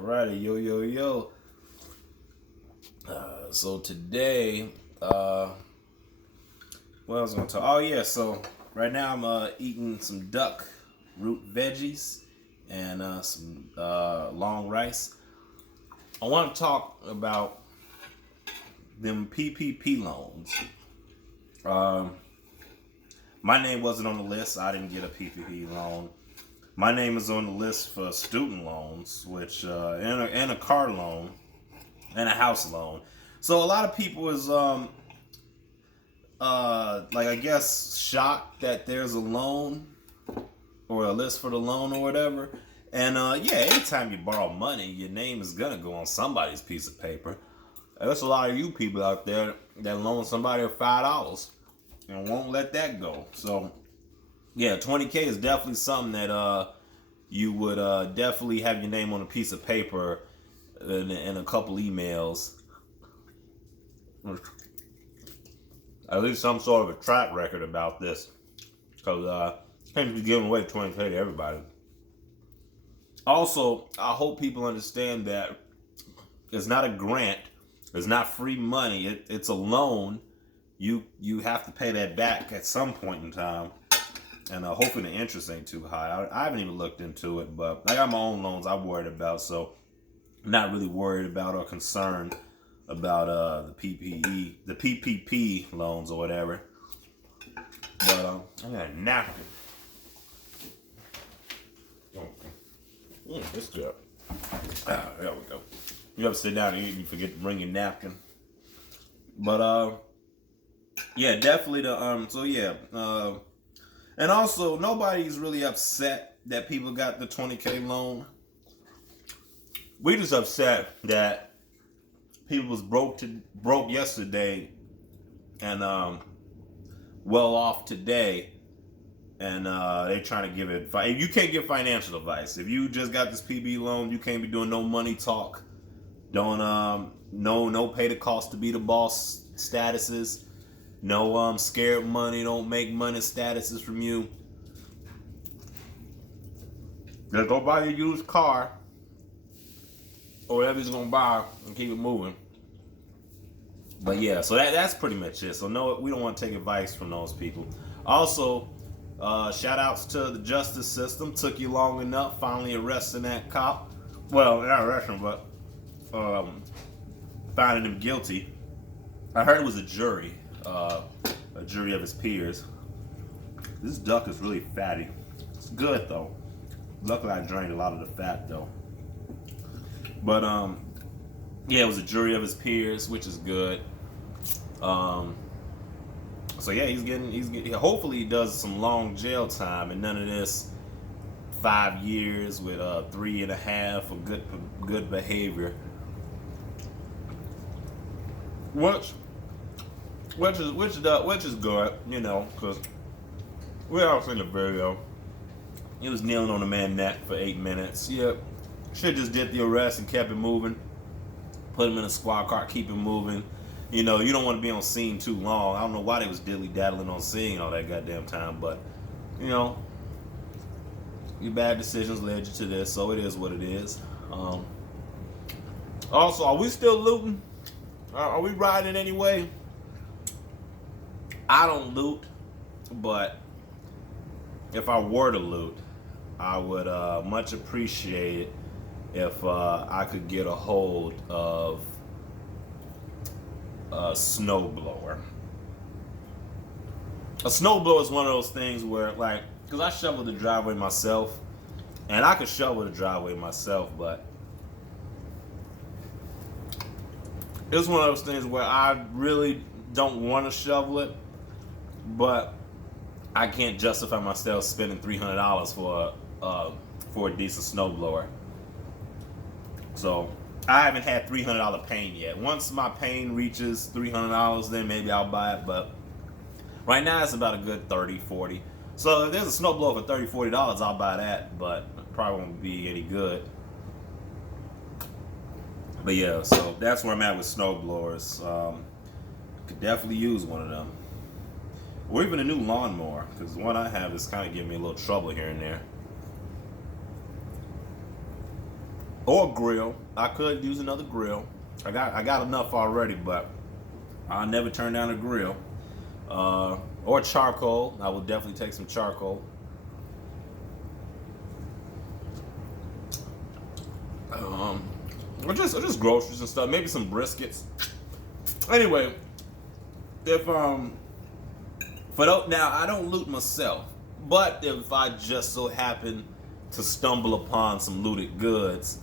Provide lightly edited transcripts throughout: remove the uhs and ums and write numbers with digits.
Alrighty, yo. So today, what I was gonna talk. Oh yeah, so right now I'm eating some duck root veggies and some long rice. I want to talk about them PPP loans. My name wasn't on the list. I didn't get a PPP loan. My name is on the list for student loans, which and a car loan and a house loan. So a lot of people is like I guess shocked that there's a loan or a list for the loan or whatever. And yeah, anytime you borrow money, your name is gonna go on somebody's piece of paper. There's a lot of you people out there that loan somebody $5 and won't let that go. So yeah, 20K is definitely something that you would definitely have your name on a piece of paper and a couple emails. At least some sort of a track record about this. Because can't be giving away 20K to everybody. Also, I hope people understand that it's not a grant. It's not free money. It's a loan. You have to pay that back at some point in time. And hopefully the interest ain't too high. I haven't even looked into it, but I got my own loans I'm worried about, so I'm not really worried about or concerned about the PPP loans or whatever. But I got a napkin. It's good. There we go. You ever sit down and eat and you forget to bring your napkin? But yeah, definitely the so yeah. And also, nobody's really upset that people got the 20K loan. We just upset that people was broke yesterday and well off today, and they trying to give advice. You can't give financial advice. If you just got this PB loan, you can't be doing no money talk. Don't no pay the cost to be the boss statuses. No scared money, don't make money statuses from you. Just go buy your used car or whatever he's gonna buy and keep it moving. But yeah, so that's pretty much it. So no, we don't want to take advice from those people. Also, shout outs to the justice system. Took you long enough, finally arresting that cop. Well, not arresting him, but finding him guilty. I heard it was a jury of his peers. This duck is really fatty. It's good though. Luckily I drained a lot of the fat though. But yeah, it was a jury of his peers, which is good. So yeah, he's getting hopefully he does some long jail time and none of this 5 years with 3.5 for good behavior. Which is good, you know, because we all seen the video. He was kneeling on the man's neck for 8 minutes. Yep. Should just did the arrest and kept it moving. Put him in a squad car, keep him moving. You know, you don't want to be on scene too long. I don't know why they was dilly-daddling on scene all that goddamn time, but, you know, your bad decisions led you to this, so it is what it is. Also, are we still looting? Are we riding anyway? I don't loot, but if I were to loot, I would much appreciate it if I could get a hold of a snowblower. A snowblower is one of those things where, like, because I shovel the driveway myself, and I could shovel the driveway myself, but it's one of those things where I really don't want to shovel it, but I can't justify myself spending $300 for a decent snowblower. So I haven't had $300 pain yet. Once my pain reaches $300, then maybe I'll buy it. But right now it's about a good $30, $40. So if there's a snowblower for $30, $40, I'll buy that. But it probably won't be any good. But yeah, so that's where I'm at with snowblowers. Could definitely use one of them. Or even a new lawnmower, because the one I have is kind of giving me a little trouble here and there. or grill. I could use another grill. I got enough already, but I'll never turn down a grill. Or charcoal. I will definitely take some charcoal. Or just groceries and stuff. Maybe some briskets. Anyway, if now I don't loot myself, but if I just so happen to stumble upon some looted goods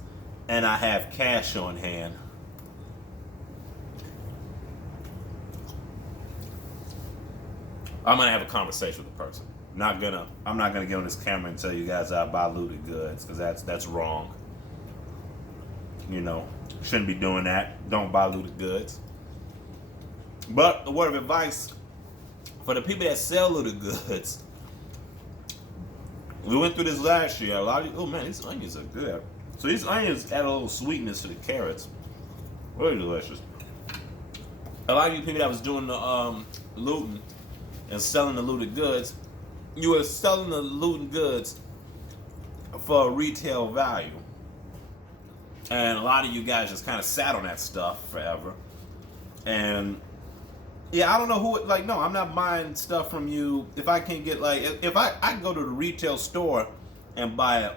and I have cash on hand, I'm gonna have a conversation with the person. I'm not gonna get on this camera and tell you guys I buy looted goods, because that's wrong. You know, shouldn't be doing that. Don't buy looted goods. But a word of advice for the people that sell looted goods. We went through this last year. A lot of, oh man, these onions are good. So these onions add a little sweetness to the carrots. Really delicious. A lot of you people that was doing the looting and selling the looted goods, you were selling the looted goods for a retail value. And a lot of you guys just kind of sat on that stuff forever. And yeah, I don't know who, like, no, I'm not buying stuff from you if I can't get, like, if I can go to the retail store and buy it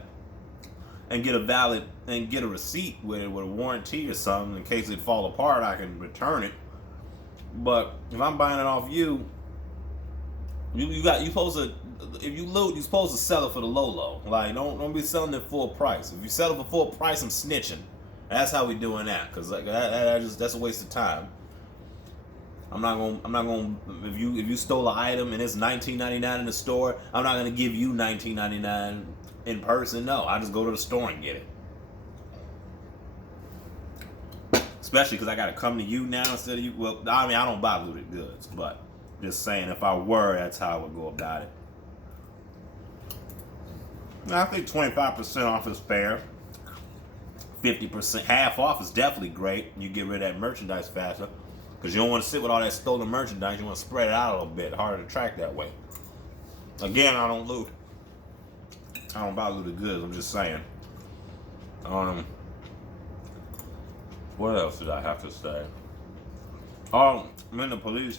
and get a valid, and get a receipt with it with a warranty or something in case it fall apart, I can return it. But if I'm buying it off you, you supposed to, if you loot, you're supposed to sell it for the low. Like, don't be selling it full price. If you sell it for full price, I'm snitching. That's how we doing that, because like that's a waste of time. I'm not gonna. If you stole an item and it's $19.99 in the store, I'm not gonna give you $19.99 in person. No, I just go to the store and get it. Especially because I gotta come to you now instead of you. Well, I mean, I don't buy looted goods, but just saying, if I were, that's how I would go about it. I think 25% off is fair. 50%, half off is definitely great. You get rid of that merchandise faster. Because you don't want to sit with all that stolen merchandise. You want to spread it out a little bit. Harder to track that way. Again, I don't loot. I don't buy looted goods. I'm just saying. What else did I have to say? The police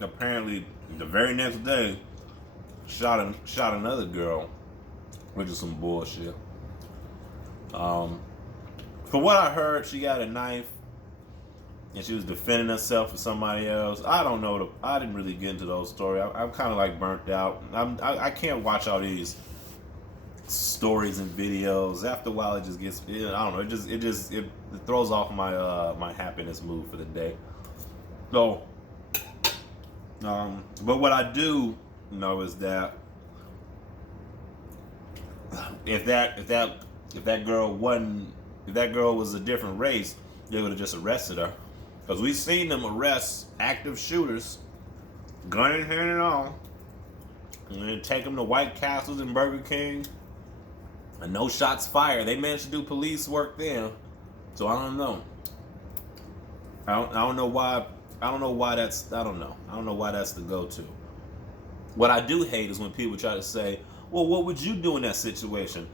apparently the very next day shot another girl, which is some bullshit. From what I heard, she got a knife and she was defending herself for somebody else. I don't know. I didn't really get into those stories. I'm kind of like burnt out. I can't watch all these stories and videos. After a while, it just gets. I don't know. It throws off my my happiness mood for the day. So, but what I do know is that if that girl was a different race, they would have just arrested her. Because we've seen them arrest active shooters, gun in hand and all, and then take them to White Castles and Burger King, and no shots fired. They managed to do police work there. So I don't know. I don't know why that's the go-to. What I do hate is when people try to say, well, what would you do in that situation?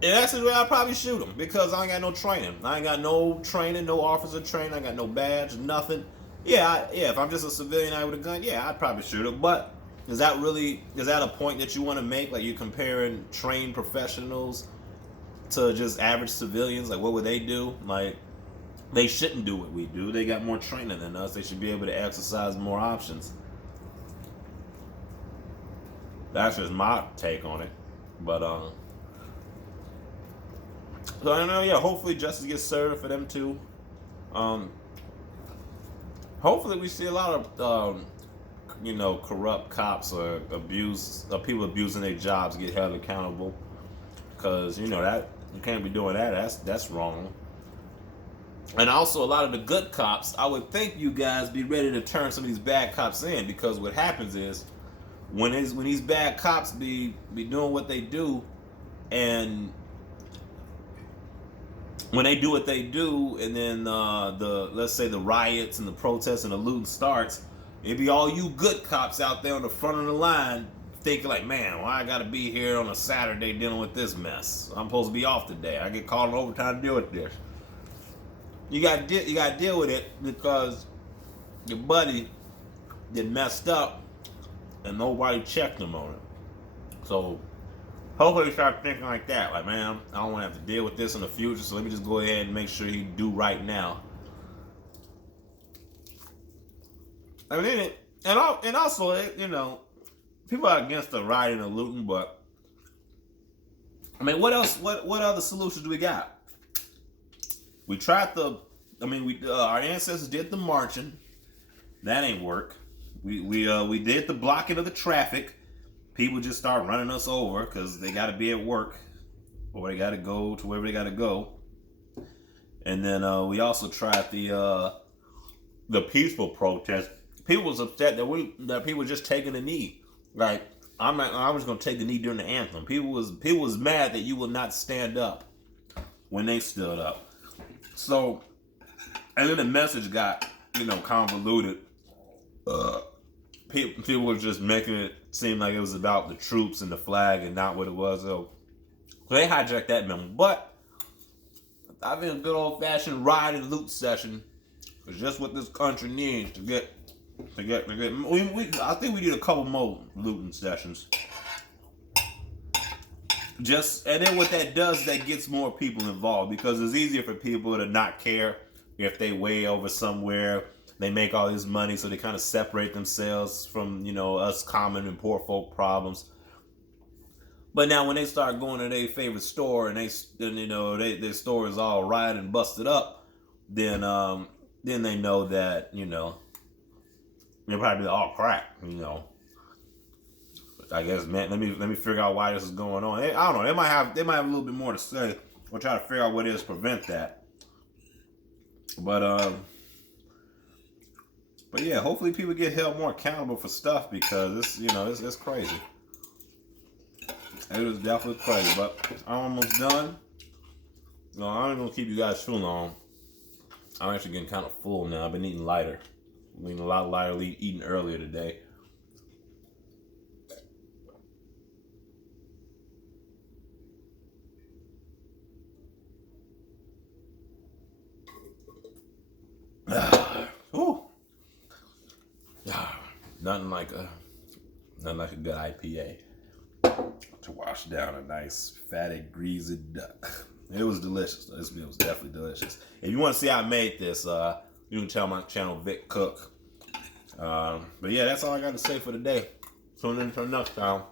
In that situation, I'd probably shoot them because I ain't got no training. I ain't got no training, no officer training. I got no badge, nothing. Yeah, if I'm just a civilian out with a gun, yeah, I'd probably shoot him. But is that a point that you want to make? Like, you're comparing trained professionals to just average civilians? Like, what would they do? Like, they shouldn't do what we do. They got more training than us. They should be able to exercise more options. That's just my take on it. But so I know, yeah. Hopefully, justice gets served for them too. Hopefully, we see a lot of corrupt cops or people abusing their jobs get held accountable. Because that you can't be doing that. That's wrong. And also, a lot of the good cops, I would think you guys be ready to turn some of these bad cops in, because what happens is when these bad cops be doing what they do, and when they do what they do, and then let's say the riots and the protests and the looting starts, it be all you good cops out there on the front of the line thinking like, man, why I gotta be here on a Saturday dealing with this mess? I'm supposed to be off today. I get called in overtime to deal with this. You gotta deal with it because your buddy did messed up and nobody checked him on it. So hopefully you start thinking like that. Like, man, I don't want to have to deal with this in the future, so let me just go ahead and make sure he do right now. I mean, and also, you know, people are against the rioting and looting, but I mean, what else? What other solutions do we got? We tried our ancestors did the marching. That ain't work. We did the blocking of the traffic. People just start running us over because they got to be at work or they got to go to wherever they got to go. And then we also tried the peaceful protest. People was upset that people were just taking a knee. Like, I was gonna take the knee during the anthem. People was mad that you would not stand up when they stood up. So, and then the message got, you know, convoluted. People were just making it seem like it was about the troops and the flag and not what it was. So they hijacked that memo. But I think a good old fashioned riot and loot session is just what this country needs to get. I think we need a couple more looting sessions. And then what that does, that gets more people involved because it's easier for people to not care if they way over somewhere. They make all this money, so they kind of separate themselves from, you know, us common and poor folk problems. But now when they start going to their favorite store and their store is all rioted and busted up, then they know that, you know, they'll probably be all crap, you know. I guess, man, let me figure out why this is going on. I don't know. They might have a little bit more to say. We'll try to figure out what it is to prevent that. But yeah, hopefully people get held more accountable for stuff because it's crazy. It was definitely crazy. But I'm almost done. No, I'm not gonna keep you guys too long. I'm actually getting kind of full now. I've been eating lighter. I'm eating a lot lighter, eating earlier today. Nothing like a good IPA to wash down a nice fatty greasy duck. It was delicious. This meal was definitely delicious. If you want to see how I made this, you can check out my channel, Vic Cook. But yeah, that's all I got to say for today. Tune in for next time.